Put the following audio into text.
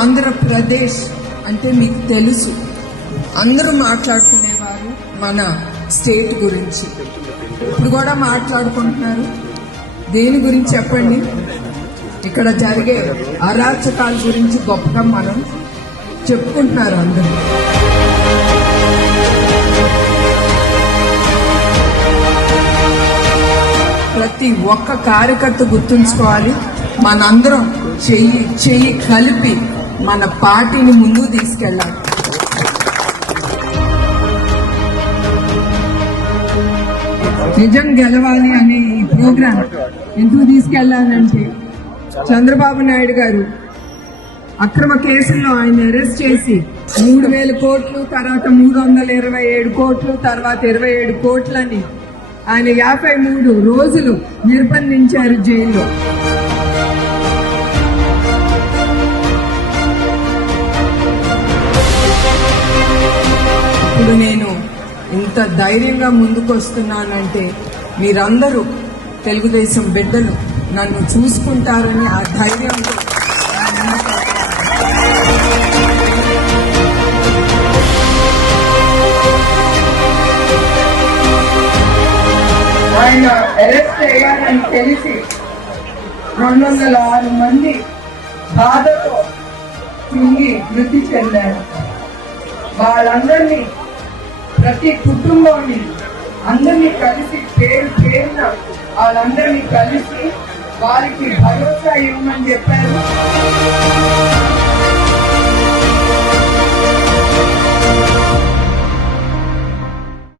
ఆంధ్రప్రదేశ్ అంటే మీకు తెలుసు, అందరూ మాట్లాడుకునేవారు మన స్టేట్ గురించి. ఇప్పుడు కూడా మాట్లాడుకుంటున్నారు. దేని గురించి చెప్పండి? ఇక్కడ జరిగే అరాచకాల గురించి గొప్పగా మనం చెప్పుకుంటున్నారు అందరూ. ప్రతి ఒక్క కార్యకర్త గుర్తుంచుకోవాలి, మనందరం చెయ్యి కలిపి మన పార్టీని ముందుకు తీసుకెళ్ళాలి. నిజం గెలవాలి అనే ఈ ప్రోగ్రాం ఎందుకు తీసుకెళ్లానంటే, చంద్రబాబు నాయుడు గారు అక్రమ కేసుల్లో ఆయన అరెస్ట్ చేసి 3,000 కోట్లు, తర్వాత 327 కోట్లు, తర్వాత 27 కోట్లని ఆయన 53 రోజులు నిర్బంధించారు జైల్లో. ఇప్పుడు నేను ఇంత ధైర్యంగా ముందుకు వస్తున్నానంటే మీరందరూ తెలుగుదేశం బిడ్డలు నన్ను చూసుకుంటారని ఆ ధైర్యంతో. ఆయన అరెస్ట్ అయ్యారని తెలిసి 206 మంది బాధతో కుంగి మృతి చెందారు. వాళ్ళందరినీ, ప్రతి కుటుంబాన్ని అందరినీ కలిసి పేరున వాళ్ళందరినీ కలిసి వారికి భరోసా ఇవ్వమని చెప్పారు.